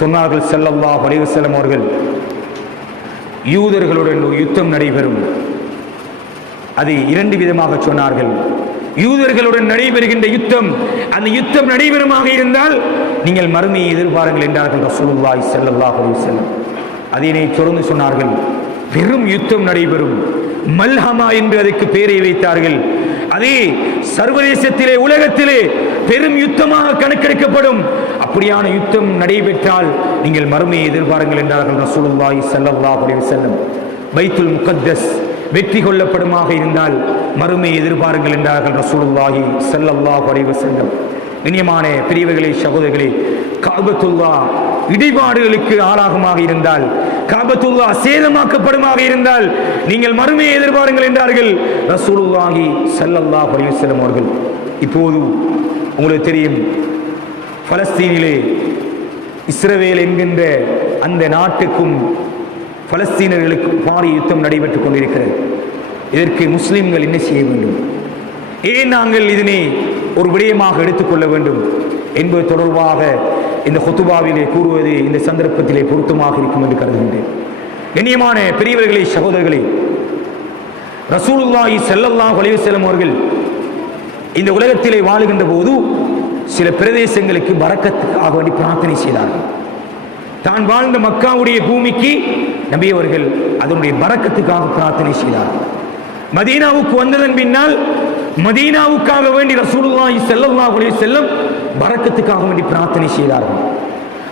சொன்னார்கள் ஸல்லல்லாஹு அலைஹி வஸல்லம் அவர்கள், யூதர்களுடன் ஒரு யுத்தம் நடைபெறும். அதை இரண்டு விதமாக சொன்னார்கள். யூதர்களுடன் நடைபெறுகின்ற யுத்தம், அந்த யுத்தம் நடைபெறுமாக இருந்தால் நீங்கள் மறுமையை எதிர்பாருங்கள் என்றார்கள் ரசூலுல்லாஹி ஸல்லல்லாஹு அலைஹி வஸல்லம். அதனை தொடர்ந்து சொன்னார்கள், பெரும் யுத்தம் நடைபெறும், மல்ஹமா என்று அதற்கு பெயரை வைத்தார்கள். அதே சர்வதேசத்திலே உலகத்திலே பெரும் யுத்தமாக கணக்கெடுக்கப்படும். அப்படியான யுத்தம் நடைபெற்றால் நீங்கள் மறுமையை எதிர்பாருங்கள் என்றார்கள் ரசூலுல்லாஹி ஸல்லல்லாஹு அலைஹி வஸல்லம். பைத்துல் முகத்தஸ் வெற்றி கொள்ளப்படுமாக இருந்தால் மறுமையை எதிர்பாருங்கள் என்றார்கள் ரசூலுல்லாஹி ஸல்லல்லாஹு அலைஹி வஸல்லம். இனியமான பெரியவர்களே, சகோதரர்களே, காபத்துல்லா இடிபாடுகளுக்கு ஆளாகுமாக இருந்தால், காபத்துல்லா சேதமாக்கப்படுமாக இருந்தால் நீங்கள் மறுமையை எதிர்பாருங்கள் என்றார்கள் ரசூலுல்லாஹி ஸல்லல்லாஹு அலைஹி வஸல்லம் அவர்கள். இப்போது உங்களுக்கு தெரியும், பலஸ்தீனிலே இஸ்ரவேல் என்கின்ற அந்த நாட்டுக்கும் பலஸ்தீனர்களுக்கும் பாரிய யுத்தம் நடைபெற்றுக் கொண்டிருக்கிறது. இதற்கு முஸ்லிம்கள் என்ன செய்ய வேண்டும், ஏன் நாங்கள் இதனை ஒரு விடயமாக எடுத்துக்கொள்ள வேண்டும் என்பது தொடர்பாக இந்த ஹுத்துபாவிலே கூறுவது இந்த சந்தர்ப்பத்திலே பொருத்தமாக இருக்கும் என்று கருதுகின்றேன். கண்ணியமான பெரியவர்களே, சகோதரர்களே, ரசூலுல்லாஹி ஸல்லல்லாஹு அலைஹி வஸல்லம் அவர்கள் இந்த உலகத்திலே வாழுகின்ற போது சில பிரதேசங்களுக்கு பரக்கத்துக்காக வேண்டி பிரார்த்தனை செய்தார்கள். தான் வாழ்ந்த மக்காவுடைய பூமிக்கு நபி அவர்கள் அதனுடைய பரக்கத்துக்காக பிரார்த்தனை செய்தார்கள். மதீனாவுக்கு வந்ததன் பின்னால் மதீனாவுக்காக வேண்டி ரசூலுல்லாஹி ஸல்லல்லாஹு அலைஹி வஸல்லம் பரக்கத்துக்காக வேண்டி பிரார்த்தனை செய்தார்கள்.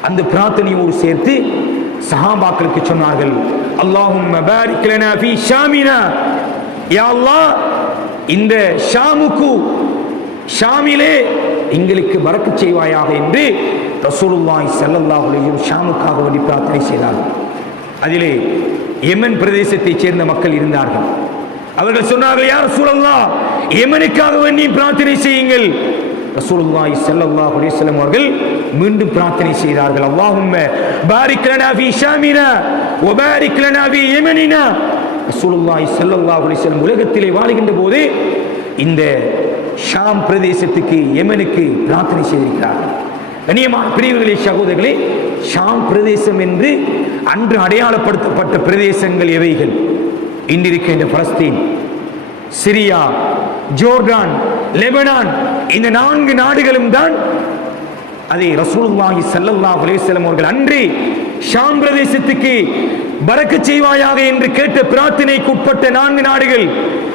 அந்த பிரார்த்தனையோடு சேர்த்து சஹாபாக்களுக்கு சொன்னார்கள், அல்லாஹும்ம பாரிக் லனா ஃபீ ஷாமினா, யா அல்லாஹ் இந்த ஷாமுக்கு, ஷாமிலே எங்களுக்கு பரக்கத் செய்வாயாக என்று ரசூலுல்லாஹி ஸல்லல்லாஹு அலைஹி வஸல்லம் ஷாமுக்காக வேண்டி பிரார்த்தனை செய்தார்கள். அதிலே யமன் பிரதேசத்தைச் சேர்ந்த மக்கள் இருந்தார்கள். அவர்கள் சொன்னார்கள், யா ரசூலல்லாஹ் யமனுக்காக வேண்டி பிரார்த்தனை செய்யுங்கள். ரசூலுல்லாஹி ஸல்லல்லாஹு அலைஹி வஸல்லம் அவர்கள் மீண்டும் பிரார்த்தனை செய்தார்கள், அல்லாஹும்ம பாரிக் லனா ஃபீ ஷாமினா வ பாரிக் லனா ஃபீ யமனினா. ரசூலுல்லாஹி ஸல்லல்லாஹு அலைஹி வஸல்லம் உலகத்திலே வாழுகின்ற போது இந்த ஷாம் பிரதேசத்துக்கு, யமனுக்கு பிரார்த்தனை செய்திருக்கிறார்கள். கண்ணியமான பிரிவுகளே, சகோதரர்களே, ஷாம் பிரதேசம் என்று அன்று அடையாளப்படுத்தப்பட்ட பிரதேசங்கள் எவைகள்? இன்றிருக்கின்ற பலஸ்தீன், சிரியா, ஜோர்டான், லெபனான், இந்த 4 நாடுகளும் தான் அதை ரசூலுல்லாஹி ஸல்லல்லாஹு அலைஹி வஸல்லம் அவர்கள் அன்றே ஷாம் பிரதேசத்துக்கு பரக்கத் செய்வாயாக என்று கேட்ட பிரார்த்தனைக்கு உட்பட்ட 4 நாடுகள்.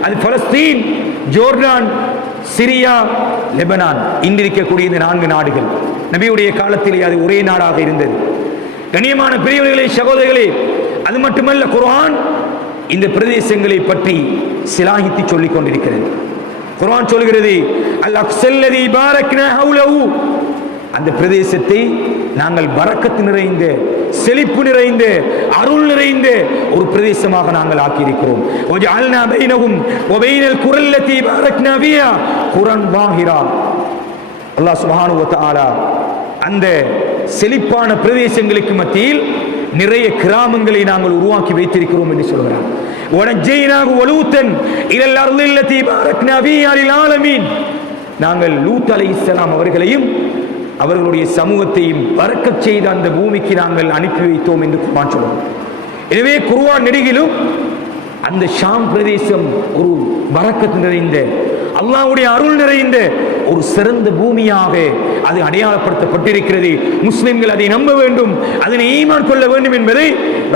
அது பலஸ்தீன், ஜோர்டான், சிரியா, லெபனான். இன்றிருக்கக்கூடிய இந்த 4 நாடுகள் நபியுடைய காலத்திலே அது ஒரே நாடாக இருந்தது. கண்ணியமான பெரியவர்களே, சகோதரர்களே, அது மட்டுமல்ல, குர்ஆன் இந்த பிரதேசங்களை பற்றி சிலாகித்து சொல்லிக் கொண்டிருக்கிறது. குர்ஆன் சொல்கிறது, அல் அக்ஸல்லதி பாரக்னா ஹவுலஹு, அந்த பிரதேசத்தை நாங்கள் பரக்கத்து நிறைந்த, செழிப்பு நிறைந்த, அருள் நிறைந்த ஒரு பிரதேசமாக நாங்கள் ஆக்கியிருக்கிறோம். வஜஅல்னா பைனஹும் வ பைனல் குரல்லதி பாரக்னா ஃபிஹா குரன் வாஹிரா. அல்லாஹ் சுப்ஹானஹு வ தஆலா அந்த செழிப்பான பிரதேசங்களுக்கு மத்தியில் நிறைய கிராமங்களை நாங்கள் உருவாக்கி வைத்திருக்கிறோம் என்று சொல்கிறார். வனஜ்ஜைனாஹு வலூத்தன் இலல் அர்லில்லதி பாரக்னா ஃபிஹா லில் ஆலமீன். நாங்கள் லூத் அலைஹிஸ்ஸலாம் அவர்களையும் அவர்களுடைய சமூகத்தையும் பரக்கத் செய்த அந்த பூமிக்கு நாங்கள் அனுப்பி வைத்தோம் என்று குர்ஆன் சொல்லுவோம். எனவே குர்ஆன் நெடுகிலும் அந்த ஷாம் பிரதேசம் ஒரு பரக்கத் நிறைந்த, அல்லாஹ்வுடைய அருள் நிறைந்த ஒரு சிறந்த பூமியாக அது அடையாளப்படுத்தப்பட்டிருக்கிறது. முஸ்லிம்கள் அதை நம்ப வேண்டும், அதனை ஈமான் கொள்ள வேண்டும் என்பதை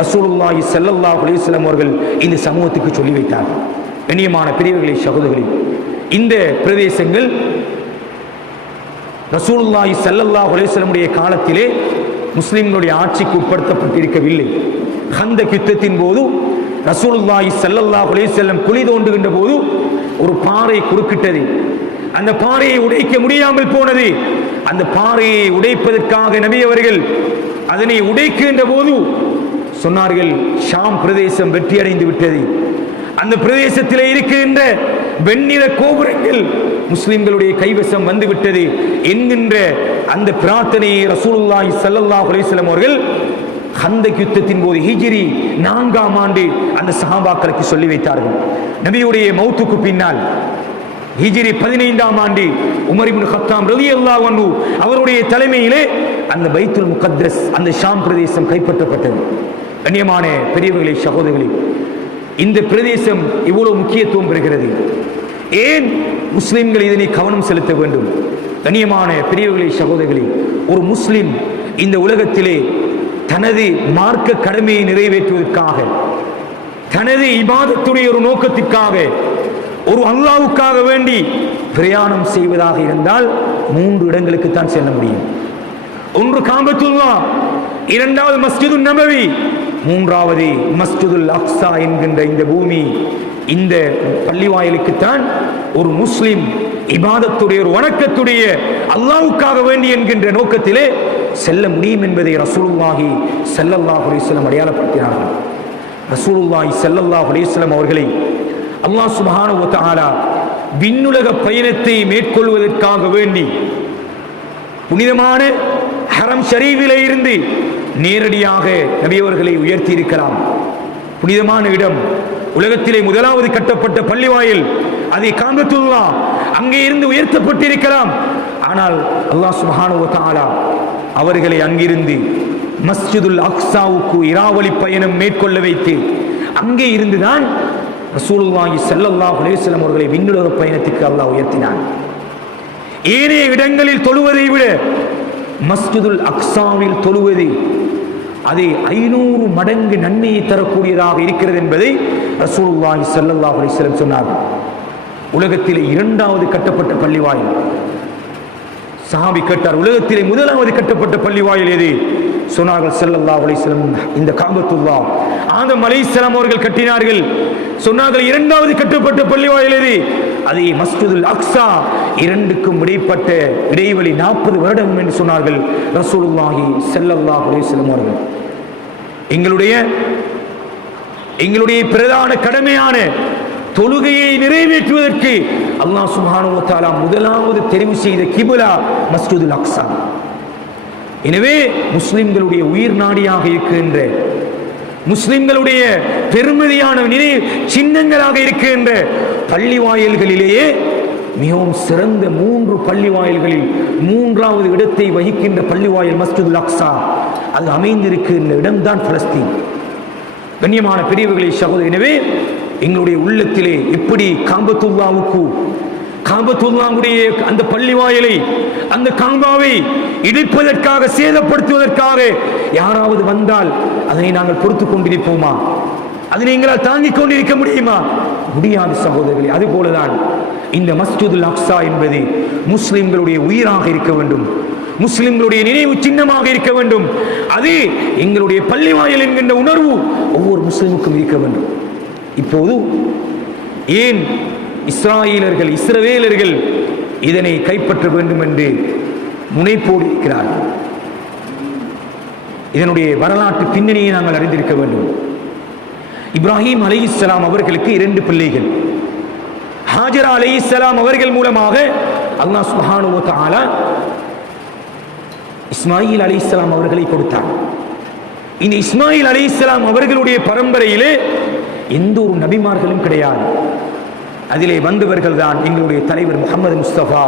ரசூலுல்லாஹி ஸல்லல்லாஹு அலைஹி வஸல்லம் அவர்கள் இந்த சமூகத்துக்கு சொல்லி வைத்தார்கள். கண்ணியமான பெரியவர்களே, சகோதரர்களே, இந்த பிரதேசங்கள் ரசூலுல்லாஹி ஸல்லல்லாஹு அலைஹி வஸல்லம் காலத்திலே முஸ்லிம்களுடைய ஆட்சிக்கு உட்படுத்தப்பட்டிருக்கவில்லை. கந்தக் யுத்தத்தின் போது ரசூலுல்லாஹி ஸல்லல்லாஹு அலைஹி வஸல்லம் குழி தோண்டுகின்ற போது ஒரு பாறை குறுக்கிட்டது. அந்த பாறையை உடைக்க முடியாமல் போனது. அந்த பாறையை உடைப்பதற்காக நபி அவர்கள் அதனை உடைக்கின்ற போது சொன்னார்கள், ஷாம் பிரதேசம் வெற்றி அடைந்து விட்டது, அந்த பிரதேசத்தில் இருக்கின்ற வெண்ணிற கோபுரங்கள் முஸ்லிம்களுடைய கைவசம் வந்துவிட்டது என்கின்ற அந்த பிரார்த்தனையை ரசூலுல்லாஹி ஸல்லல்லாஹு அலைஹி வஸல்லம் அவர்கள் கந்தக் யுத்தத்தின் போது ஹிஜ்ரி 4ஆம் ஆண்டு அந்த சஹாபாக்களுக்கு சொல்லி வைத்தார்கள். நபியுடைய மௌத்துக்கு பின்னால் ஹிஜ்ரி 15ஆம் ஆண்டு உமர் இப்னு கத்தாப் ரலியல்லாஹு அன்ஹு அவருடைய தலைமையிலே அந்த பைத்துல் முகத்தஸ் அந்த ஷாம் பிரதேசம் கைப்பற்றப்பட்டது. கண்ணியமான பெரியவர்களே, சகோதரர்களே, இந்த பிரதேசம் இவ்வளவு முக்கியத்துவம் பெறுகிறது. ஏன் முஸ்லிம்கள் இதனை கவனம் செலுத்த வேண்டும்? கண்ணியமான பெரியவர்களே, சகோதரர்களே, ஒரு முஸ்லிம் இந்த உலகத்திலே தனது மார்க்க கடமையை நிறைவேற்றுவதற்காக, தனது இபாதத்துடைய ஒரு நோக்கத்திற்காக, ஒரு அல்லாஹ்வுக்காக வேண்டி பிரயாணம் செய்வதாக இருந்தால் 3 இடங்களுக்கு தான் செல்ல முடியும். ஒன்று காபத்துல்லாஹ், இரண்டாவது மஸ்ஜிதுன் நபவி, மூன்றாவது மஸ்ஜிதுல் அக்ஸா என்கின்ற இந்த பூமி. இந்த பள்ளிவாயலுக்குத்தான் ஒரு முஸ்லிம் இபாதத்துடைய ஒரு வணக்கத்துடைய அல்லாஹ்வுக்காக வேண்டி என்கின்ற நோக்கத்திலே செல்ல முடியும் என்பதை ரசூலுல்லாஹி ஸல்லல்லாஹு அலைஹி வஸல்லம் அடையாளப்படுத்தினார்கள். ரசூலுல்லாஹி ஸல்லல்லாஹு அலைஹி வஸல்லம் அவர்களை அல்லாஹ் சுப்ஹானஹு வ தஆலா விண்ணுலக பயணத்தை மேற்கொள்வதற்காக வேண்டி புனிதமான ஹரம் ஷரீஃபிலே இருந்து நேரடியாக நபி அவர்களை உயர்த்தி இருக்கலாம். புனிதமான இடம், உலகத்திலே முதலாவது கட்டப்பட்ட பள்ளிவாயில், அதை காபத்துல்லாஹ், அங்கே இருந்து உயர்த்தப்பட்டிருக்கலாம். ஆனால் அல்லாஹ் சுப்ஹானஹு வ தஆலா அவர்களை அங்கிருந்து மஸ்ஜிதுல் அக்ஸாவுக்கு இராவழி பயணம் மேற்கொள்ள வைத்து அங்கே இருந்துதான் ரசூலுல்லாஹி ஸல்லல்லாஹு அலைஹி வஸல்லம் அவர்களை விண்ணுலக பயணத்துக்கு அல்லாஹ் உயர்த்தினான். ஏனைய இடங்களில் தொழுவதை விட மஸ்ஜிதுல் அக்ஸாவில் தொழுவது அதை 500 மடங்கு நன்மையை தரக்கூடியதாக இருக்கிறது என்பதை ரசூலுல்லாஹி ஸல்லல்லாஹு அலைஹி வஸல்லம் சொன்னார்கள். உலகத்திலே 2வது கட்டப்பட்ட பள்ளிவாயில். சஹாபி கேட்டார், உலகத்திலே முதலாவது கட்டப்பட்ட பள்ளிவாயில் எது? சொன்னார்கள் ஸல்லல்லாஹு அலைஹி வஸல்லம், இந்த காபத்துல்லாஹ், ஆதம் அலைஹிஸ்ஸலாம் அவர்கள் கட்டினார்கள். சொன்னார்கள், 2வது கட்டப்பட்ட பள்ளிவாயில் எது? அது மஸ்ஜிதுல் அக்ஸா. 2க்கும் இடைப்பட்ட இடைவெளி 40 வருடம் என்று சொன்னார்கள் ரசூலுல்லாஹி ஸல்லல்லாஹு அலைஹி வஸல்லம் அவர்கள். எங்களுடைய பிரதான கடமையான தொழுகையை நிறைவேற்றுவதற்கு அல்லாஹ் சுப்ஹானஹு வ தஆலா முதலாவது தெரிவு செய்த கிப்லா மஸ்ஜிதுல் அக்ஸா. எனவே முஸ்லிம்களுடைய உயிர் நாடியாக இருக்கின்ற, முஸ்லிம்களுடைய பெருமதியான நினைவு சின்னங்களாக இருக்கின்ற பள்ளி வாயில்களிலேயே மிகவும் சிறந்த 3 பள்ளி வாயில்களில் 3வது இடத்தை வகிக்கின்ற பள்ளி வாயில் மஸ்ஜிதுல் அக்ஸா. அது அமைந்திருக்கின்ற இடம்தான் பலஸ்தீன். கண்ணியமான பெரியவர்களை, சகோதரர், எனவே எங்களுடைய உள்ளத்திலே எப்படி காபத்துல்லாவுடைய அந்த பள்ளி வாயிலை, அந்த காபாவை இடிப்பதற்காக, சேதப்படுத்துவதற்காக யாராவது வந்தால் அதனை நாங்கள் பொறுத்துக் கொண்டிருப்போமா? அதனை எங்களால் தாங்கிக் கொண்டிருக்க முடியுமா? முடியாது சகோதரர்களே. அதுபோலதான் இந்த மஸ்ஜிதுல் அக்ஸா என்பது முஸ்லிம்களுடைய உயிராக இருக்க வேண்டும், முஸ்லிம்களுடைய நினைவு சின்னமாக இருக்க வேண்டும். அது எங்களுடைய பள்ளிவாயல் என்கின்ற உணர்வு ஒவ்வொரு முஸ்லிமுக்கும் இருக்க வேண்டும். இப்போது ஏன் இஸ்ரவேலர்கள் இதனை கைப்பற்ற வேண்டும் என்று முனைப்போடு இருக்கிறார்கள்? இதனுடைய வரலாற்று பின்னணியை நாங்கள் அறிந்திருக்க வேண்டும். இப்ராஹிம் அலைஹிஸ்ஸலாம் அவர்களுக்கு 2 பிள்ளைகள். ஹாஜரா அலைஹிஸ்ஸலாம் அவர்கள் மூலமாக அல்லாஹ் சுப்ஹானஹு வ தஆலா இஸ்மாயில் அலைஹிஸ்ஸலாம் அவர்களை கொடுத்தார். இந்த இஸ்மாயில் அலைஹிஸ்ஸலாம் அவர்களுடைய பரம்பரையிலே எந்த ஒரு நபிமார்களும் கிடையாது. அதிலே வந்தவர்கள் தான் எங்களுடைய தலைவர் முஹம்மது முஸ்தபா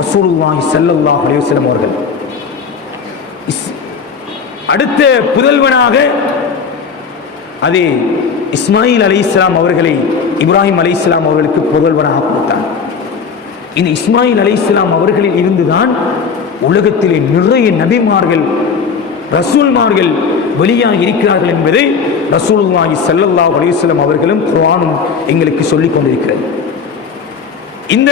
ரசூலுல்லாஹி ஸல்லல்லாஹு அலைஹி வஸல்லம் அவர்கள். அடுத்த புதல்வனாக அதே இஸ்மாயில் அலைஹிஸ்ஸலாம் அவர்களை இப்ராஹிம் அலைஹிஸ்ஸலாம் அவர்களுக்கு புதல்வனாக கொடுத்தார். இந்த இஸ்மாயில் அலைஹிஸ்ஸலாம் அவர்களில் இருந்துதான் உலகத்திலே நிறைய நபிமார்கள், ரசூல்மார்கள் வெளியாக இருக்கிறார்கள் என்பதை ரசூலுல்லாஹி ஸல்லல்லாஹு அலைஹி வஸல்லம் அவர்களும் குர்ஆனும் எங்களுக்கு சொல்லிக் கொண்டிருக்கிறது. இந்த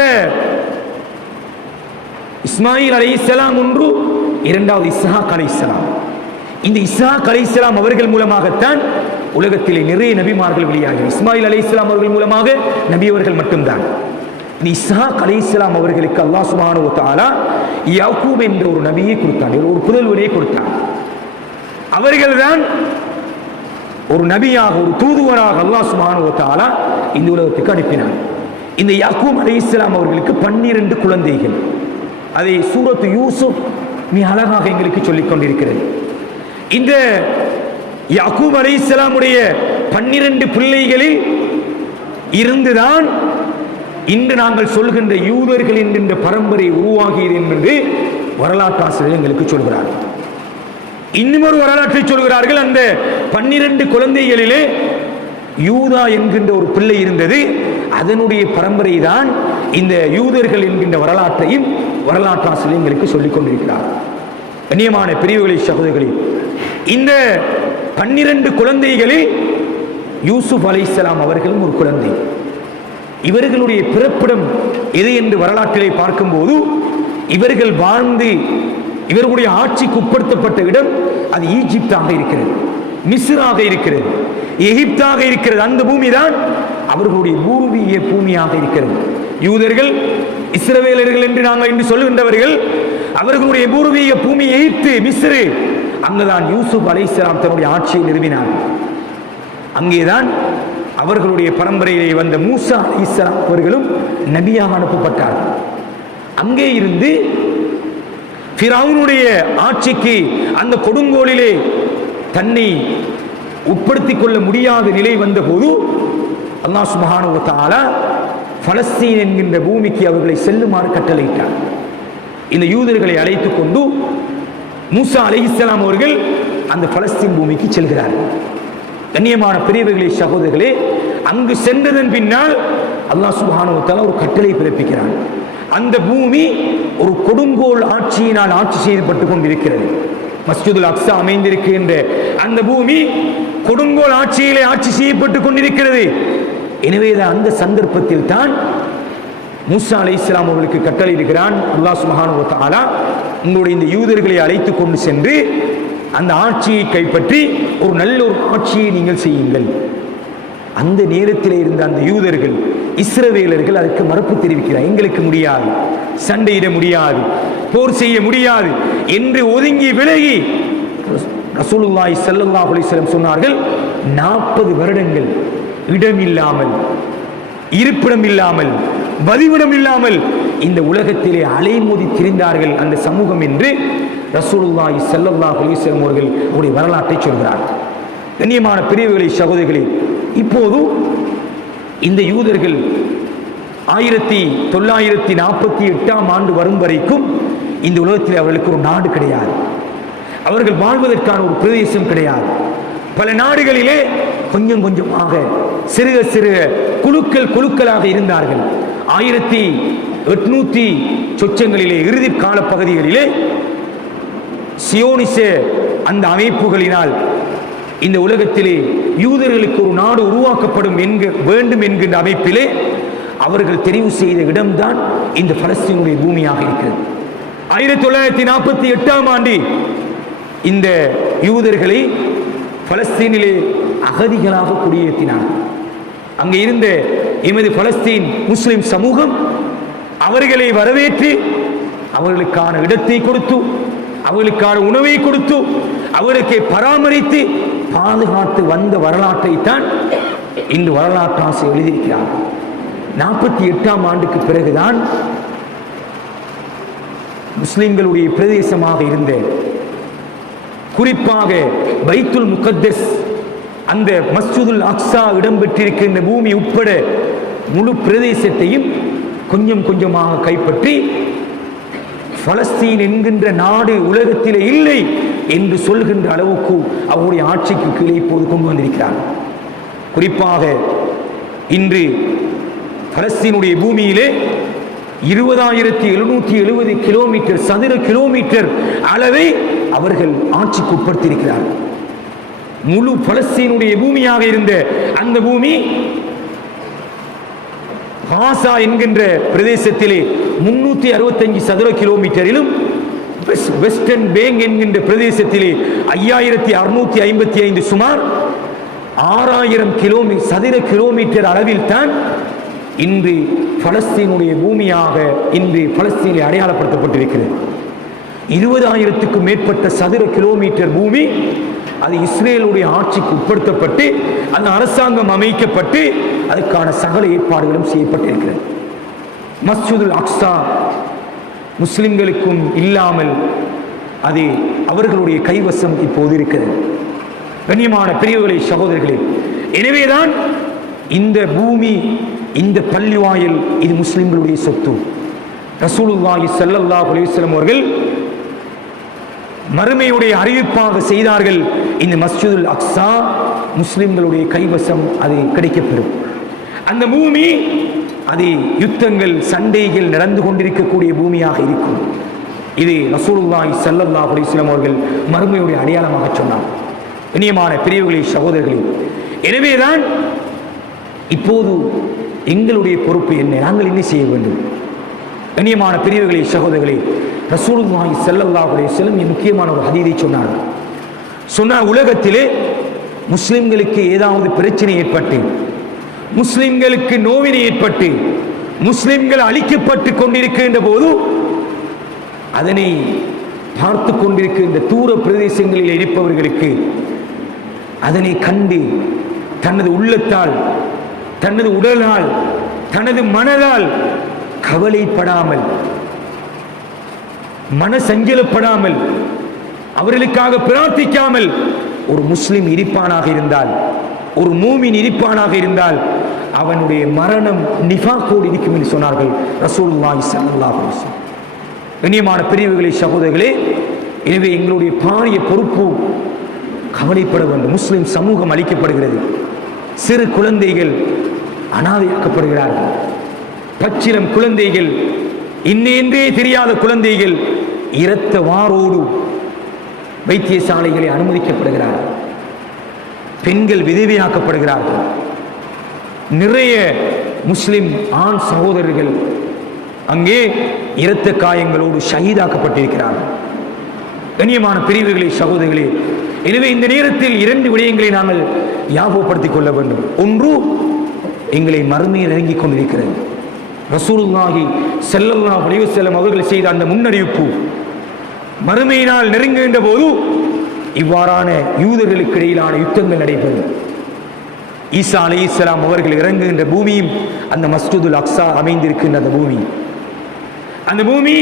இஸ்மாயில் அலைஹிஸ்ஸலாம் ஒன்று, இரண்டாவது இஸ்ஹாக் அலைஹிஸ்ஸலாம். இந்த இஸ்ஹாக் அலைஹிஸ்ஸலாம் அவர்கள் மூலமாகத்தான் உலகத்திலே நிறைய நபிமார்கள் வெளியாகி, இஸ்மாயில் அலைஹிஸ்ஸலாம் அவர்கள் மூலமாக நபியவர்கள் மட்டும்தான். இஸ்ஹாக் அலைஹிஸ்ஸலாம் அவர்களுக்கு அல்லாஹ் சுப்ஹானஹு வ தஆலா யாக்கூப் என்ற ஒரு நபியை கொடுத்தான், ஒரு புதல்வரை கொடுத்தான். அவர்கள்தான் ஒரு நபியாக, ஒரு தூதுவராக அல்லாஹ் சுப்ஹானஹு வ தஆலா இந்த உலகத்துக்கு அனுப்பினார். இந்த யாக்கூப் அலைஹிஸ்ஸலாம் அவர்களுக்கு 12 குழந்தைகள். அதை சூரத்து யூசுப் மிக அழகாக எங்களுக்கு சொல்லிக் கொண்டிருக்கிறது. இந்த யாக்கூப் அலைஹிஸ்ஸலாமுடைய 12 பிள்ளைகளில் இருந்துதான் இன்று நாங்கள் சொல்கின்ற யூதர்கள் என்கின்ற பரம்பரை உருவாகியது என்பது வரலாற்று ஆசிரியர் எங்களுக்கு சொல்கிறார்கள். இன்னும் ஒரு வரலாற்றை சொல்கிறார்கள். அந்த 12 குழந்தைகளிலே யூதா என்கின்ற ஒரு பிள்ளை இருந்தது. அதனுடைய பரம்பரை தான் இந்த யூதர்கள் என்கின்ற வரலாற்றையும் வரலாற்று ஆசிரியர் எங்களுக்கு சொல்லிக் கொண்டிருக்கிறார். கண்ணியமான பிரிவுகளை சகோதரர்களே, இந்த 12 குழந்தைகளில் யூசுப் அலைஹிஸ்ஸலாம் அவர்களும் ஒரு குழந்தை. இவர்களுடைய பிறப்பிடம் எது என்று வரலாற்றிலே பார்க்கும்போது, இவர்கள் வாழ்ந்து இவர்களுடைய ஆட்சிக்கு உட்படுத்தப்பட்ட இடம் அது ஈஜிப்டாக இருக்கிறது, மிஸ்ராக இருக்கிறது, எகிப்தாக இருக்கிறது. அந்த பூமி தான் அவர்களுடைய பூர்வீக பூமியாக இருக்கிறது. யூதர்கள், இஸ்ரவேலர்கள் என்று நாங்கள் இன்று சொல்லுகின்றவர்கள், அவர்களுடைய பூர்வீக பூமி எகிப்து, மிஸ்ரு. அங்குதான் யூசுப் அலைஹிஸ்ஸலாம் தன்னுடைய ஆட்சியை நிறுவினார். அங்கேதான் அவர்களுடைய பரம்பரையிலே வந்த மூசா அலைஹிஸ்ஸலாம் அவர்களும் நபியாக அனுப்பப்பட்டார்கள். அங்கே இருந்து ஃபிரௌனுடைய ஆட்சிக்கு அந்த கொடுங்கோலிலே தன்னை உட்படுத்திக் கொள்ள முடியாத நிலை வந்த போது அல்லாஹ் சுப்ஹானஹு வ தஆலா பலஸ்தீன் என்கின்ற பூமிக்கு அவர்களை செல்லுமாறு கட்டளையிட்டார். இந்த யூதர்களை அழைத்துக் கொண்டு மூசா அலைஹிஸ்ஸலாம் அவர்கள் அந்த பலஸ்தீன் பூமிக்கு செல்கிறார்கள். கண்ணியமான பெரியவர்களே, சகோதரர்களே, அங்கு சென்றதன் பின்னால் அல்லாஹ் சுப்ஹானஹு வ தஆலா ஒரு கட்டளை பிறப்பிக்கிறார். அந்த பூமி ஒரு கொடுங்கோல் ஆட்சியினால் ஆட்சி செய்யப்பட்டுக் கொண்டிருக்கிறது. மஸ்ஜிதுல் அக்ஸா அமைந்திருக்கின்ற அந்த பூமி கொடுங்கோல் ஆட்சியிலே ஆட்சி செய்யப்பட்டுக் கொண்டிருக்கிறது. எனவே அந்த சந்தர்ப்பத்தில் தான் மூசா அலைஹிஸ்ஸலாம் அவர்களுக்கு கட்டளையிடுகிறான் அல்லாஹ் சுப்ஹானஹு வ தஆலா, உங்களுடைய இந்த யூதர்களை அழைத்துக் கொண்டு சென்று அந்த ஆட்சியை கைப்பற்றி ஒரு நல்ல ஒரு ஆட்சியை நீங்கள் செய்யுங்கள். அந்த நேரத்தில் இருந்த அந்த யூதர்கள், இஸ்ரவேலர்கள் அதற்கு மறுப்பு தெரிவிக்கிறார். எங்களுக்கு முடியாது, சண்டையிட முடியாது, போர் செய்ய முடியாது என்று ஒதுங்கி விலகி ரசூலுல்லாஹி ஸல்லல்லாஹு அலைஹி வஸல்லம் சொன்னார்கள், 40 வருடங்கள் இடமில்லாமல், இருப்பிடம் இல்லாமல், வதிவிடம் இல்லாமல் இந்த உலகத்திலே அலைமோதி திரிந்தார்கள் அந்த சமூகம் என்று ரசூலுல்லாஹி ஸல்லல்லாஹு அலைஹி வஸல்லம் அவர்கள் ஒரு வரலாற்றை சொல்கிறார்கள். கண்ணியமான பெரியவர்களே, சகோதரிகளே, இப்போது இந்த யூதர்கள் 1948ஆம் ஆண்டு வரும் வரைக்கும் இந்த உலகத்தில் அவர்களுக்கு ஒரு நாடு கிடையாது, அவர்கள் வாழ்வதற்கான ஒரு பிரதேசம் கிடையாது. பல நாடுகளிலே கொஞ்சம் கொஞ்சமாக சிறுக சிறுக குழுக்களாக இருந்தார்கள். 1800 சொச்சங்களிலே இறுதி கால பகுதிகளிலே சியோனிச அந்த அமைப்புகளினால் இந்த உலகத்திலே யூதர்களுக்கு ஒரு நாடு உருவாக்கப்படும் வேண்டும் என்கின்ற அமைப்பிலே அவர்கள் தெரிவு செய்த இடம்தான் இந்த பலஸ்தீனுடைய பூமியாக இருக்கிறது. 1948ஆம் ஆண்டு இந்த யூதர்களை பலஸ்தீனிலே அகதிகளாக குடியேற்றினார். அங்கே இருந்த எமது பலஸ்தீன் முஸ்லிம் சமூகம் அவர்களை வரவேற்று அவர்களுக்கான இடத்தை கொடுத்து, அவர்களுக்கான உணவை கொடுத்து, அவர்களுக்கு பராமரித்து பாதுகாத்து வந்த வரலாற்றை தான் இன்று வரலாற்று ஆசிரியர் எழுதியிருக்கிறார். 48ஆம் ஆண்டுக்கு பிறகுதான் முஸ்லிம்களுடைய பிரதேசமாக இருந்த, குறிப்பாக பைத்துல் முகத்தஸ், அந்த மஸ்ஜிதுல் அக்ஸா இடம்பெற்றிருக்கின்ற பூமி உட்பட முழு பிரதேசத்தையும் கொஞ்சம் கொஞ்சமாக கைப்பற்றி பலஸ்தீன் என்கின்ற நாடு உலகத்திலே இல்லை என்று சொல்கின்ற அளவுக்கு அவருடைய ஆட்சிக்கு கீழே இப்போது கொண்டு வந்திருக்கிறார். குறிப்பாக இன்று பலஸ்தீனுடைய பூமியிலே 20,770 கிலோமீட்டர் சதுர கிலோமீட்டர் அளவை அவர்கள் ஆட்சிக்கு உட்படுத்தியிருக்கிறார்கள். முழு பலஸ்தீனுடைய பூமியாக இருந்த அந்த பூமி காசா என்கின்ற பிரதேசத்திலே 365 சதுர கிலோமீட்டரிலும், வெஸ்டர்ன் பேங்க் என்கின்ற பிரதேசத்திலே 5655 சுமார் 6000 சதுர கிலோமீட்டர் அளவில் தான் இன்று பலஸ்தீனுடைய பூமியாக இன்று பலஸ்தீனில் அடையாளப்படுத்தப்பட்டிருக்கிறது. 20,000க்கும் மேற்பட்ட சதுர கிலோமீட்டர் பூமி அது இஸ்ரேலுடைய ஆட்சிக்கு உட்படுத்தப்பட்டு அந்த அரசாங்கம் அமைக்கப்பட்டு அதுக்கான சகல ஏற்பாடுகளும் செய்யப்பட்டிருக்கிறது. மஸ்ஜிதுல் அக்ஸா முஸ்லிம்களுக்கும் இல்லாமல் அது அவர்களுடைய கைவசம் இப்போது இருக்கிறது. கண்ணியமான பெரியவர்களே, சகோதரர்களே, எனவேதான் இந்த பூமி இந்த பள்ளி வாயில் இது முஸ்லிம்களுடைய சொத்து. ரசூலுல்லாஹி ஸல்லல்லாஹு அலைஹி வஸல்லம் அவர்கள் மறுமையுடைய அறிவிப்பாக செய்தார்கள், இந்த மஸ்ஜிதுல் அக்ஸா முஸ்லிம்களுடைய கைவசம் அது கிடைக்கப்பெறும். அந்த பூமி அது யுத்தங்கள் சண்டைகள் நடந்து கொண்டிருக்கக்கூடிய பூமியாக இருக்கும். இது ரசூலுல்லாஹி ஸல்லல்லாஹு அலைஹி வஸல்லம் அவர்கள் மறுமையுடைய அடையாளமாக சொன்னார். இனியமான பெரியவர்களே, சகோதரர்களே, எனவேதான் இப்போது எங்களுடைய பொறுப்பு என்ன, நாங்கள் என்ன செய்ய வேண்டும்? கண்ணியமான பெரியவர்களே, சகோதரர்களே, ரசூலுல்லாஹி ஸல்லல்லாஹு அலைஹி வஸல்லம் முக்கியமான ஒரு ஹதீஸை சொன்னார். உலகத்திலே முஸ்லிம்களுக்கு ஏதாவது பிரச்சனை ஏற்பட்டு, முஸ்லிம்களுக்கு நோவினை ஏற்பட்டு, முஸ்லிம்கள் அழிக்கப்பட்டு கொண்டிருக்கின்ற போது அதனை பார்த்து கொண்டிருக்கின்ற தூர பிரதேசங்களில் இருப்பவர்களுக்கு அதனை கண்டு தனது உள்ளத்தால், தனது உடலால், தனது மனதால் கவலைப்படாமல், மன சஞ்சலப்படாமல், அவர்களுக்காக பிரார்த்திக்காமல் ஒரு முஸ்லிம் இருப்பானாக இருந்தால், ஒரு மூமின் இருப்பானாக இருந்தால் அவனுடைய மரணம் நிஃபாக்கோடு இருக்கும் என்று சொன்னார்கள் ரசூலுல்லாஹி ஸல்லல்லாஹு அலைஹி வஸல்லம். கண்ணியமான பெரியவர்களே, சகோதரர்களே, எனவே எங்களுடைய பாரிய பொறுப்பு கவலைப்பட வேண்டும். முஸ்லிம் சமூகம் அளிக்கப்படுகிறது. சிறு குழந்தைகள் அனாதையாக்கப்படுகிறார்கள். பச்சிலம் குழந்தைகள், இன்னென்றே தெரியாத குழந்தைகள் இரத்த வாரோடு வைத்தியசாலைகளை அனுமதிக்கப்படுகிறார்கள். பெண்கள் விதவையாக்கப்படுகிறார்கள். நிறைய முஸ்லிம் ஆண் சகோதரர்கள் அங்கே இரத்த காயங்களோடு ஷஹீதாக்கப்பட்டிருக்கிறார்கள். கண்ணியமான பெரியவர்களே, சகோதரர்களே, எனவே இந்த நேரத்தில் 2 விடயங்களை நாங்கள் ஞாபகப்படுத்திக் கொள்ள வேண்டும். ஒன்று, எங்களை மறுமையை நெருங்கிக் கொண்டிருக்கிறது. ரசூலுல்லாஹி ஸல்லல்லாஹு அலைஹி வஸல்லம் அவர்கள் செய்த அந்த முன்னறிவிப்பு மறுமையினால் நெருங்குகின்ற போது இவ்வாறான யூதர்களுக்கு இடையிலான யுத்தங்கள் நடைபெறும். ஈசா அலைஹிஸ்ஸலாம் அவர்கள் இறங்குகின்ற பூமியும் அந்த மஸ்ஜிதுல் அக்ஸா அமைந்திருக்கின்ற அந்த பூமி, அந்த பூமி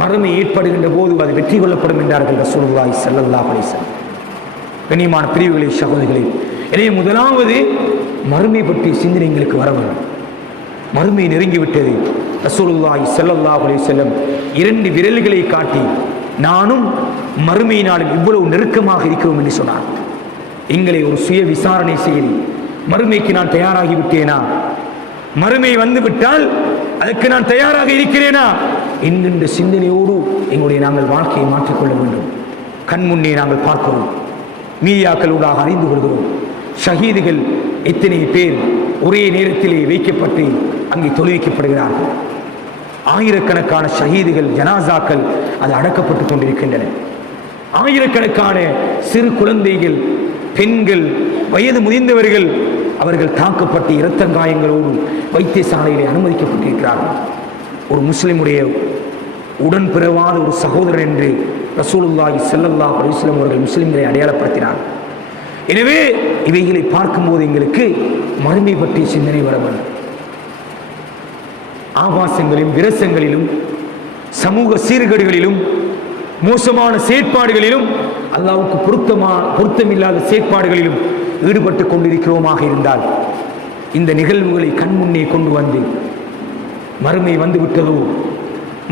மறுமை ஏற்படுகின்ற போது அது வெற்றி கொள்ளப்படும் என்றார்கள் ரசூலுல்லாஹி ஸல்லல்லாஹு அலைஹி வஸல்லம். கண்ணியமான பிரிவுகளே, சகோதரர்களே, எனவே முதலாவது மறுமை பற்றிய சிந்தனை எங்களுக்கு வர வேண்டும். மறுமை நெருங்கிவிட்டது. ரசூலுல்லாஹி ஸல்லல்லாஹு அலைஹி வஸல்லம் 2 விரல்களை காட்டி நானும் மறுமையினாலும் இவ்வளவு நெருக்கமாக இருக்கிறோம் என்று சொன்னார். எங்களை ஒரு சுய விசாரணை செய்து மறுமைக்கு நான் தயாராகிவிட்டேனா, மறுமை வந்துவிட்டால் அதற்கு நான் தயாராக இருக்கிறேனா என்கின்ற சிந்தனையோடு எங்களுடைய நாங்கள் வாழ்க்கையை மாற்றிக்கொள்ள வேண்டும். கண் முன்னே நாங்கள் பார்க்கிறோம், மீடியாக்களூடாக அறிந்து கொள்கிறோம், ஷஹீதுகள் எத்தனை பேர் ஒரே நேரத்திலே வைக்கப்பட்டு அங்கே தொழுவிக்கப்படுகிறார்கள். ஆயிரக்கணக்கான ஷஹீதுகள் ஜனாசாக்கள் அது அடக்கப்பட்டு கொண்டிருக்கின்றன. ஆயிரக்கணக்கான சிறு குழந்தைகள், பெண்கள், வயது முதிர்ந்தவர்கள் அவர்கள் தாக்கப்பட்டு இரத்தங்காயங்களோடு வைத்தியசாலையிலே அனுமதிக்கப்பட்டிருக்கிறார்கள். ஒரு முஸ்லிமுடைய உடன் பிறவாத ஒரு சகோதரர் என்று ரசூலுல்லாஹி ஸல்லல்லாஹு அலைஹி வஸல்லம் அவர்கள் முஸ்லிம்களை அடையாளப்படுத்தினார். எனவே இவைகளை பார்க்கும்போது எங்களுக்கு மறுமை பற்றிய சிந்தனை வர வேண்டும். ஆபாசங்களிலும் விரசங்களிலும் சமூக சீர்கேடுகளிலும் மோசமான செயற்பாடுகளிலும் அல்லாஹ்வுக்கு பொருத்தமில்லாத செயற்பாடுகளிலும் ஈடுபட்டு கொண்டிருக்கிறோமாக இருந்தால் இந்த நிகழ்வுகளை கண்முன்னே கொண்டு வந்து மறுமை வந்து விட்டதோ,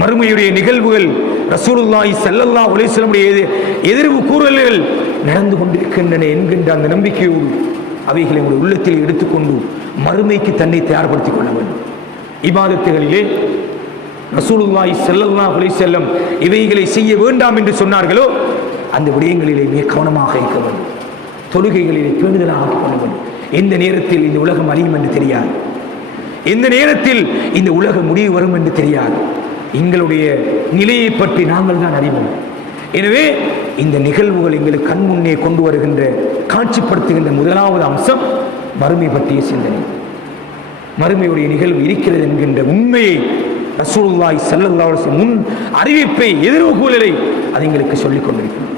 மறுமையுடைய நிகழ்வுகள் ரசூலுல்லாஹி ஸல்லல்லாஹு அலைஹி வஸல்லம் எதிர்வு கூறல்கள் நடந்து கொண்டிருக்கின்றன என்கின்ற அந்த நம்பிக்கையோடு அவைகளை உங்கள் உள்ளத்தில் எடுத்துக்கொண்டு மறுமைக்கு தன்னை தயார்படுத்திக் கொள்ள வேண்டும். இபாதத்துகளிலே ரசூலுல்லாஹி ஸல்லல்லாஹு அலைஹி வஸல்லம் இவைகளை செய்ய வேண்டாம் என்று சொன்னார்களோ அந்த விடயங்களிலே மிக கவனமாக இருக்க வேண்டும். தொழுகைகளிலே பேணுதலாக ஆக்கிக் கொள்ள வேண்டும். எந்த நேரத்தில் இந்த உலகம் அழியும் என்று தெரியாது, எந்த நேரத்தில் இந்த உலக முடிவு வரும் என்று தெரியாது. எங்களுடைய நிலையை பற்றி நாங்கள் தான் அறிவோம். எனவே இந்த நிகழ்வுகள் எங்களுக்கு கண் முன்னே கொண்டு வருகின்ற, காட்சிப்படுத்துகின்ற முதலாவது அம்சம் மறுமை பற்றிய சிந்தனை. மறுமையுடைய நிகழ்வு இருக்கிறது என்கின்ற உண்மையை ரசூலுல்லாஹி ஸல்லல்லாஹு அலைஹி வஸல்லம் முன் அறிவிப்பை, எதிர்வு கூறலை அது எங்களுக்கு சொல்லிக் கொண்டிருக்கிறது.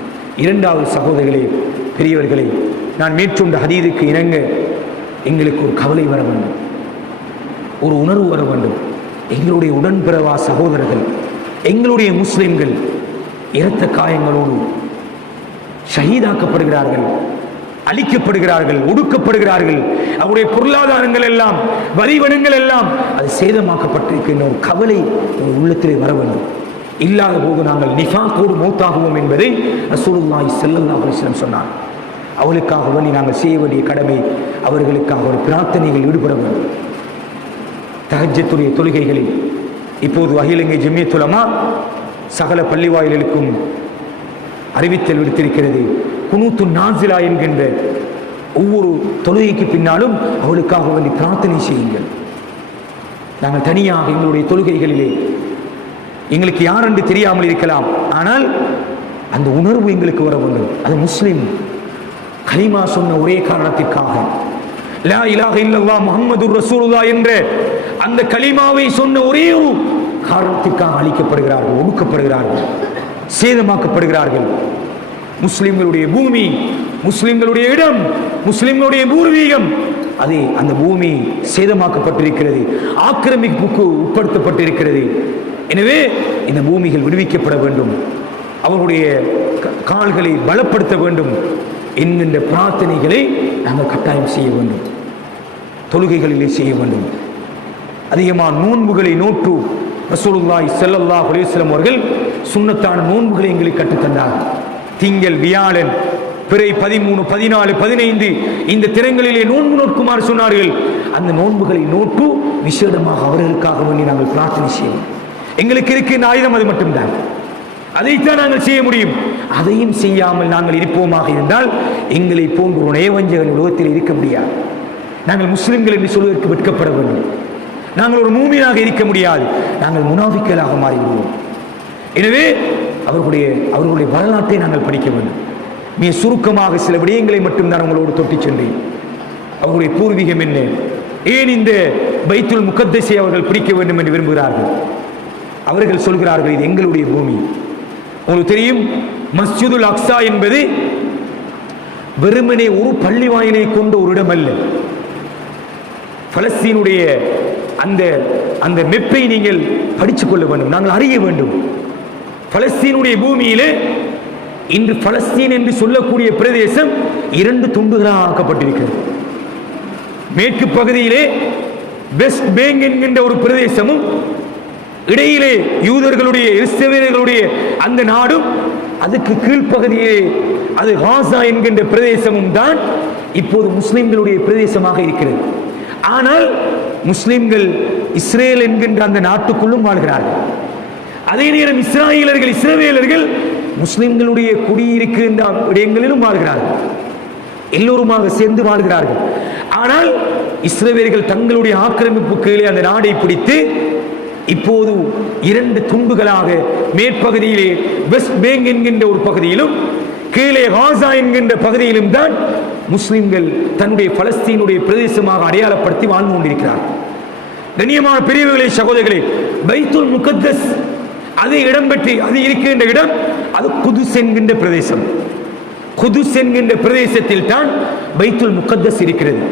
இரண்டாவது சகோதரர்களே, பெரியவர்களே, நான் மேற்கொண்ட ஹதீதுக்கு இணங்க எங்களுக்கு ஒரு கவலை வர வேண்டும், ஒரு உணர்வு வர வேண்டும். எங்களுடைய உடன்பிறவா சகோதரர்கள், எங்களுடைய முஸ்லிம்கள் இரத்த காயங்களோடு ஷஹீதாக்கப்படுகிறார்கள். அழிக்கப்படுகிறார்கள், ஒடுக்கப்படுகிறார்கள். அவருடைய பொருளாதாரங்கள் எல்லாம், வரிவனங்கள் எல்லாம் அது சேதமாக்கப்பட்டிருக்கின்ற ஒரு கவலை ஒரு உள்ளத்திலே வர வேண்டும். இல்லாத போது நாங்கள் நிஃபாக்கோடு மௌத்தாகுவோம் என்பதை ரசூலுல்லாஹி ஸல்லல்லாஹு அலைஹி வஸல்லம் சொன்னார். அவளுக்காக வேண்டி நாங்கள் செய்ய வேண்டிய கடமை, அவர்களுக்காக ஒரு பிரார்த்தனைகள் ஈடுபட வேண்டும். தஹஜ்ஜுடைய தொழுகைகளில் இப்போது அகில இலங்கை ஜம்மியத்துல் உலமா சகல பள்ளி வாயில்களுக்கும் அறிவித்தல் விடுத்திருக்கிறது. குனூத்து நாசிலா என்கின்ற ஒவ்வொரு தொழுகைக்கு பின்னாலும் அவளுக்காக வேண்டி பிரார்த்தனை செய்யுங்கள். நாங்கள் தனியாக எங்களுடைய தொழுகைகளிலே எங்களுக்கு யார் என்று தெரியாமல் இருக்கலாம், ஆனால் அந்த உணர்வு எங்களுக்கு வர வேண்டும். அது முஸ்லிம் கலிமா சொன்ன ஒரே காரணத்திற்காக, லா இலாஹ இல்லல்லாஹ் முஹம்மதுர் ரசூலுல்லாஹ் என்ற அந்த கலிமாவை சொன்ன ஒரே ஒரு காரணத்திற்காக அழிக்கப்படுகிறார்கள், ஒடுக்கப்படுகிறார்கள், சேதமாக்கப்படுகிறார்கள். முஸ்லிம்களுடைய பூமி, முஸ்லிம்களுடைய இடம், முஸ்லிம்களுடைய பூர்வீகம், அது அந்த பூமி சேதமாக்கப்பட்டிருக்கிறது, ஆக்கிரமிப்புக்கு உட்படுத்தப்பட்டிருக்கிறது. எனவே இந்த பூமிகள் விடுவிக்கப்பட வேண்டும், அவருடைய கால்களை பலப்படுத்த வேண்டும் என்கின்ற பிரார்த்தனைகளை நாங்கள் கட்டாயம் செய்ய வேண்டும். தொழுகைகளிலே செய்ய வேண்டும். அதிகமான நோன்புகளை நோட்டு ரசூலுல்லாஹி ஸல்லல்லாஹு அலைஹி வஸல்லம் அவர்கள் சுன்னத்தான நோன்புகளை எங்களுக்கு கற்றுத்தந்தார். திங்கள், வியாழன், பிறை 13, 14, 15 இந்த தினங்களிலே நோன்பு நோக்குமாறு சொன்னார்கள். அந்த நோன்புகளை நோட்டு விசேடமாக அவர்களுக்காக வேண்டி நாங்கள் பிரார்த்தனை செய்வோம். எங்களுக்கு இருக்கின்ற ஆயுதம் அது மட்டும்தான், அதைத்தான் நாங்கள் செய்ய முடியும். அதையும் செய்யாமல் நாங்கள் இருப்போமாக இருந்தால் எங்களை போன்ற ஒரு நயவஞ்சகன் உலகத்தில் இருக்க முடியாது. நாங்கள் முஸ்லிம்கள் என்று சொல்வதற்கு வெட்கப்பட வேண்டும். நாங்கள் ஒரு மூமினாக இருக்க முடியாது, நாங்கள் முனாஃபிக்களாக மாறிவிடுவோம். எனவே அவர்களுடைய வரலாற்றை நாங்கள் படிக்க வேண்டும். மிக சுருக்கமாக சில விடயங்களை மட்டும்தான் உங்களோடு தொட்டி சென்றேன். அவர்களுடைய பூர்வீகம் என்ன, ஏன் இந்த பைத்துல் முகத்தஸை அவர்கள் பிடிக்க வேண்டும் என்று விரும்புகிறார்கள்? அவர்கள் சொல்கிறார்கள், இது எங்களுடைய பூமி. உங்களுக்கு தெரியும், மஸ்ஜிதுல் அக்ஸா என்பது வெறுமனே ஒரு பள்ளி வாயிலை கொண்ட ஒரு இடம் அல்ல. பலஸ்தீனுடைய அந்த மெப்பை நீங்கள் படித்துக் கொள்ள வேண்டும், நாங்கள் அறிய வேண்டும். பலஸ்தீனுடைய பூமியிலே இன்று பலஸ்தீன் என்று சொல்லக்கூடிய பிரதேசம் 2 துண்டுகளாக ஆக்கப்பட்டிருக்கிறது. மேற்கு பகுதியிலே வெஸ்ட் பேங்க் என்கின்ற ஒரு பிரதேசமும், இடையிலே யூதர்களுடைய இஸ்ரவேலர்களுடைய அந்த நாடும், அதுக்கு கீழ்ப்பகுதியிலே அது காசா என்கின்ற பிரதேசமும் தான் இப்போது முஸ்லிம்களுடைய பிரதேசமாக இருக்கிறது. ஆனால் முஸ்லிம்கள் இஸ்ரேல் என்கின்ற அந்த நாட்டுக்குள்ளும் வாழ்கிறார்கள். அதே நேரம் இஸ்ரவேலர்கள் முஸ்லிம்களுடைய குடியிருக்கின்ற இடங்களிலும் வாழ்கிறார்கள். எல்லோருமாக சேர்ந்து வாழ்கிறார்கள். ஆனால் இஸ்ரவேலர்கள் தங்களுடைய ஆக்கிரமிப்பு கீழே அந்த நாடை பிடித்து இப்போது 2 துண்டுகளாக, மேற்பகுதியிலே வெஸ்ட் பேங்க் என்கின்ற ஒரு பகுதியிலும், கீழே காசா என்கின்ற பகுதியிலும் தான் முஸ்லிம்கள் தன்னுடைய பலஸ்தீனுடைய பிரதேசமாக அடையாளப்படுத்தி வாழ்ந்து கொண்டிருக்கிறார்கள். கண்ணியமான பெரியவர்களே, சகோதரர்களே, பைத்துல் முகத்தஸ் அது இடம்பெற்று அது இருக்கின்ற இடம் அது குதுஸ் என்கின்ற பிரதேசம். குதுஸ் என்கின்ற பிரதேசத்தில் தான் பைத்துல் முகத்தஸ் இருக்கிறது.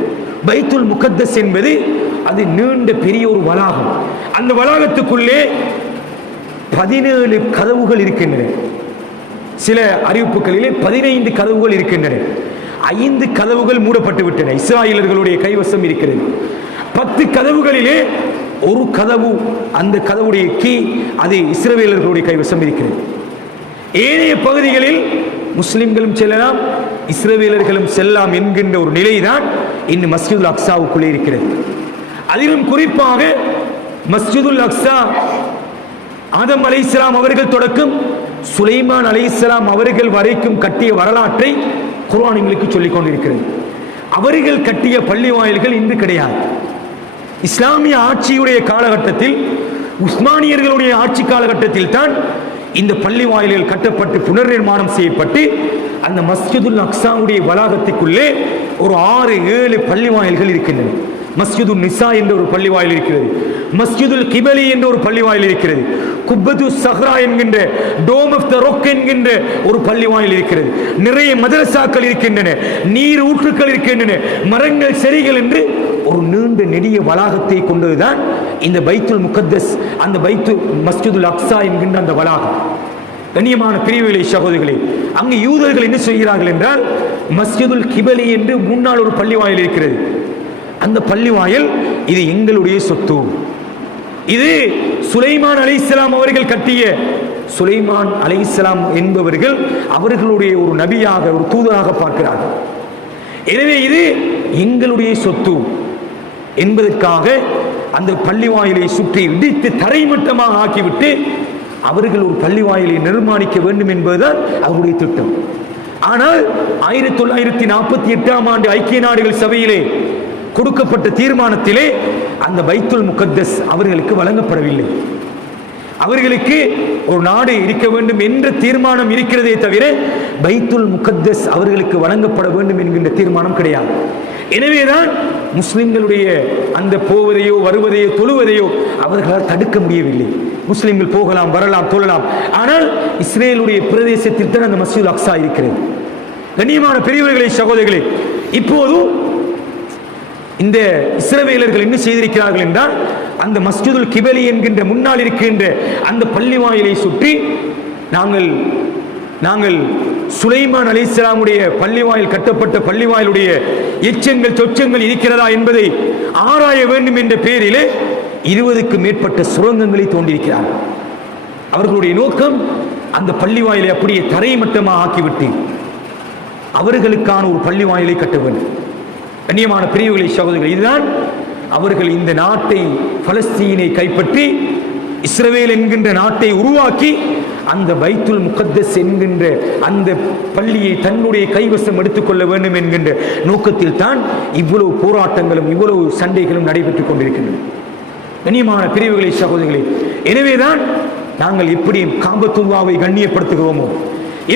பைத்துல் முகத்தஸ் என்பது அது நீண்ட பெரிய ஒரு வளாகம். அந்த வளாகத்துக்குள்ளே 17 கதவுகள் இருக்கின்றன. சில அறிவிப்புகளிலே 15 கதவுகள் இருக்கின்றன. 5 கதவுகள் மூடப்பட்டு விட்டன, இஸ்ராயலர்களுடைய கைவசம் இருக்கிறது. 10 கதவுகளிலே ஒரு கதவு, அந்த கதவுடைய கீ அது இஸ்ரவேலர்களுடைய கைவசம் இருக்கிறது. ஏனைய பகுதிகளில் முஸ்லிம்களும் செல்லலாம், இஸ்ரவேலர்களும் செல்லலாம் என்கின்ற ஒரு நிலைதான் இன்னும் மஸ்ஜிதுல் அக்ஸாவுக்குள்ளே இருக்கிறது. அதிலும் குறிப்பாக மஸ்ஜிதுல் அக்ஸா ஆதம் அலைஹிஸ்ஸலாம் அவர்கள் தொடக்கம் சுலைமான் அலைஹிஸ்ஸலாம் அவர்கள் வரைக்கும் கட்டிய வரலாற்றை குர்ஆன் எங்களுக்கு சொல்லிக் கொண்டிருக்கிறது. அவர்கள் கட்டிய பள்ளி வாயில்கள் இன்று கிடையாது. இஸ்லாமிய ஆட்சியுடைய காலகட்டத்தில், உஸ்மானியர்களுடைய ஆட்சி காலகட்டத்தில் தான் இந்த பள்ளி வாயில்கள் கட்டப்பட்டு புனர் நிர்மாணம் செய்யப்பட்டு அந்த மஸ்ஜிதுல் அக்ஸாவுடைய வளாகத்துக்குள்ளே ஒரு 6-7 பள்ளி வாயில்கள் இருக்கின்றன. மஸ்ஜிதுல் நிசா என்ற ஒரு பள்ளி வாயில் இருக்கிறது, மஸ்ஜிதுல் கிபலி என்ற ஒரு பள்ளி வாயில் இருக்கிறது, குப்பத்து சஹ்ரா என்கின்ற டோம் ஆஃப் த ராக் என்கின்ற ஒரு பள்ளி வாயில் இருக்கிறது. நிறைய மதரசாக்கள் இருக்கின்றன, நீர் ஊற்றுக்கள் இருக்கின்றன, மரங்கள், செடிகள் என்று ஒரு நீண்ட நெடிய வளாகத்தை கொண்டதுதான் இந்த பைத்துல் முகத்தஸ், அந்த மஸ்ஜிதுல் அக்ஸா என்கின்ற அந்த வளாகம். கண்ணியமான பிரிவுகளை சகோதரிகளே, அங்கு யூதர்கள் என்ன செய்கிறார்கள் என்றால், மஸ்ஜிதுல் கிபலி என்று முன்னால் ஒரு பள்ளிவாயில் இருக்கிறது. அந்த பள்ளிவாயில் இது எங்களுடைய சொத்து, இது சுலைமான் அலைஹிஸ்ஸலாம் அவர்கள் கட்டிய, சுலைமான் அலைஹிஸ்ஸலாம் என்பவர்கள் அவர்களுடைய ஒரு நபியாக, ஒரு தூதராக பார்க்கிறார்கள். எனவே இது எங்களுடைய சொத்து என்பதற்காக அந்த பள்ளிவாயிலை சுற்றி இடித்து தரைமட்டமாக ஆக்கிவிட்டு அவர்கள் ஒரு பள்ளிவாயிலை நிர்மாணிக்க வேண்டும் என்பதுதான் அவருடைய திட்டம். ஆனால் 1948ஆம் ஆண்டு ஐக்கிய நாடுகள் சபையிலே கொடுக்கப்பட்ட தீர்மானத்திலே அந்த பைத்துல் முகத்தஸ் அவர்களுக்கு வழங்கப்படவில்லை. அவர்களுக்கு ஒரு நாடு இருக்க வேண்டும் என்ற தீர்மானம் இருக்கிறதே தவிர பைத்துல் முகத்தஸ் அவர்களுக்கு வழங்கப்பட வேண்டும் என்கின்ற தீர்மானம் கிடையாது. எனவேதான் முஸ்லிம்களுடைய அந்த போவதையோ வருவதையோ தொழுவதையோ அவர்களால் தடுக்க முடியவில்லை. முஸ்லிம்கள் போகலாம், வரலாம், தொழலாம். ஆனால் இஸ்ரேலுடைய பிரதேசத்தில் தான் அந்த மஸ்ஜிதுல் அக்ஸா இருக்கிறது. கண்ணியமான பெரியவர்களே, சகோதரர்களே, இப்போது இந்த இஸ்ரவேலர்கள் என்ன செய்திருக்கிறார்கள் என்றால், அந்த மஸ்ஜிதுல் கிபலி என்கின்ற முன்னால் இருக்கின்ற அந்த பள்ளிவாயிலை சுற்றி நாங்கள் சுலைமான் அலைஹிஸ்ஸலாமுடைய பள்ளிவாயில் கட்டப்பட்ட பள்ளிவாயிலுடைய எச்சங்கள் சொச்சங்கள் இருக்கிறதா என்பதை ஆராய வேண்டும் என்ற பெயரிலே 20க்கும் மேற்பட்ட சுரங்கங்களை தோண்டியிருக்கிறார்கள். அவர்களுடைய நோக்கம் அந்த பள்ளிவாயிலை அப்படியே தரைமட்டமாக ஆக்கிவிட்டு அவர்களுக்கான ஒரு பள்ளிவாயிலை கட்ட வேண்டும். கண்ணியமான பிரிவுகளை சகோதரர்கள், இதுதான் அவர்கள் இந்த நாட்டை, பலஸ்தீனை கைப்பற்றி இஸ்ரவேல் என்கின்ற நாட்டை உருவாக்கி அந்த பைத்துல் முகத்தஸ் என்கின்ற அந்த பள்ளியை தன்னுடைய கைவசம் எடுத்துக்கொள்ள வேண்டும் என்கின்ற நோக்கத்தில் தான் இவ்வளவு போராட்டங்களும் இவ்வளவு சண்டைகளும் நடைபெற்றுக் கொண்டிருக்கின்றன. கண்ணியமான பிரிவுகளை சகோதரர்களே, எனவேதான் நாங்கள் எப்படி காபத்துல்லாவை கண்ணியப்படுத்துகிறோமோ,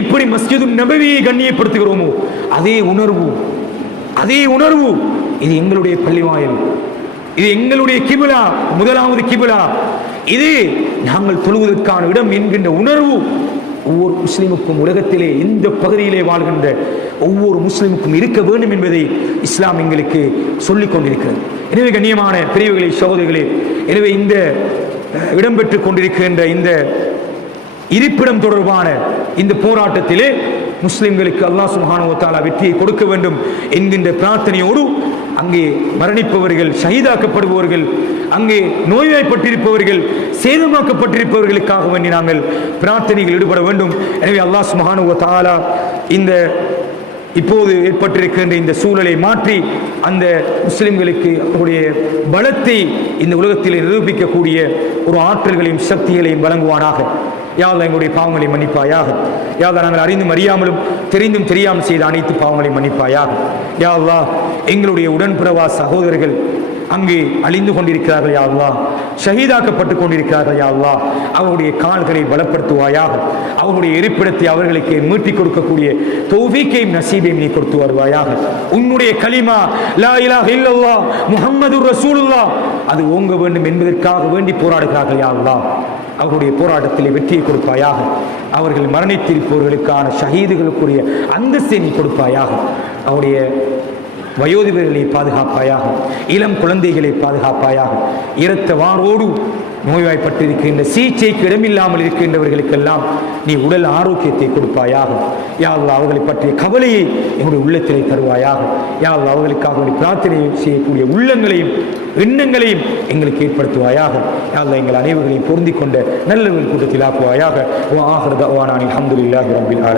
எப்படி மஸ்ஜிதுன் நபவியை கண்ணியப்படுத்துகிறோமோ, அதே உணர்வு இது எங்களுடைய பள்ளிவாயில், இது எங்களுடைய கிபிலா, முதலாவது கிபிலா, இது நாங்கள் தொழுவதற்கான இடம் என்கின்ற உணர்வு ஒவ்வொரு முஸ்லிமுக்கும், உலகத்திலே இந்த பகுதியிலே வாழ்கின்ற ஒவ்வொரு முஸ்லிமுக்கும் இருக்க வேண்டும் என்பதை இஸ்லாம் எங்களுக்கு சொல்லிக் கொண்டிருக்கிறது. எனவே கண்ணியமான பெரியவர்களே, சகோதரிகளே, எனவே இந்த இடம்பெற்றுக் கொண்டிருக்கின்ற இந்த இருப்பிடம் தொடர்பான இந்த போராட்டத்திலே முஸ்லிம்களுக்கு அல்லாஹ் சுப்ஹானஹு வ தஆலா வெற்றியை கொடுக்க வேண்டும் என்கின்ற பிரார்த்தனையோடு அங்கே மரணிப்பவர்கள், ஷஹீதாக்கப்படுபவர்கள், அங்கே நோய்வாய்ப்பட்டிருப்பவர்கள், சேதமாக்கப்பட்டிருப்பவர்களுக்காக வேண்டி நாங்கள் பிரார்த்தனைகள் ஈடுபட வேண்டும். எனவே அல்லாஹ் சுப்ஹானஹு வ தஆலா இந்த இப்போது ஏற்பட்டிருக்கின்ற இந்த சூழலை மாற்றி அந்த முஸ்லிம்களுக்கு அவருடைய பலத்தை இந்த உலகத்தில் நிரூபிக்கக்கூடிய ஒரு ஆற்றல்களையும் சக்திகளையும் வழங்குவானாக. யா அல்லாஹ் எங்களுடைய பாவங்களை மன்னிப்பாயாக. யா அல்லாஹ் நாங்கள் அறிந்தும் அறியாமலும் தெரிந்தும் தெரியாமல் செய்த அனைத்து பாவங்களை மன்னிப்பாயாக. யா அல்லாஹ் எங்களுடைய உடன்பிறவா சகோதரர்கள் அங்கே அழிந்து கொண்டிருக்கிறார்கள் யா அல்லாஹ், ஷஹீதாக்கப்பட்டு கொண்டிருக்கிறார்கள் யா அல்லாஹ், அவருடைய கால்களை பலப்படுத்துவாயாக. அவருடைய இருப்பிடத்தை அவர்களுக்கு மீட்டிக் கொடுக்கக்கூடிய தௌஃபீக்கையும் நசீபையும் நீ கொடுத்து வருவாயாக. உன்னுடைய கலிமா லா இலாஹ இல்லல்லாஹ் முஹம்மதுர் ரசூலுல்லாஹ் அது ஓங்க வேண்டும் என்பதற்காக வேண்டி போராடுகிறார்கள் யா அல்லாஹ். அவருடைய போராட்டத்தில் வெற்றியை கொடுப்பாயாக. அவர்கள் மரணித்திருப்பவர்களுக்கான ஷஹீதுகளுக்குரிய அந்தஸ்தை நீ கொடுப்பாயாக. அவருடைய வயோதிபர்களை பாதுகாப்பாயாக, இளம் குழந்தைகளை பாதுகாப்பாயாக. இரத்த வாரோடு நோய்வாய்ப்பட்டிருக்கின்ற, சிகிச்சைக்கு இடமில்லாமல் இருக்கின்றவர்களுக்கெல்லாம் நீ உடல் ஆரோக்கியத்தை கொடுப்பாயாக. யா அல்லாஹ் அவர்களை பற்றிய கவலையை எங்களுடைய உள்ளத்திலே தருவாயாக. யா அல்லாஹ் அவர்களுக்காக பிரார்த்தனை செய்யக்கூடிய உள்ளங்களையும் எண்ணங்களையும் எங்களுக்கு ஏற்படுத்துவாயாக. யா அல்லாஹ் எங்கள் அனைவர்களையும் பொருந்திக் கொண்ட நல்லவர்கள் கூட்டத்தில் ஆக்குவாயாக. வ ஆகிரு தஅவானா அல்ஹம்துலில்லாஹி ரப்பில் ஆலமீன்.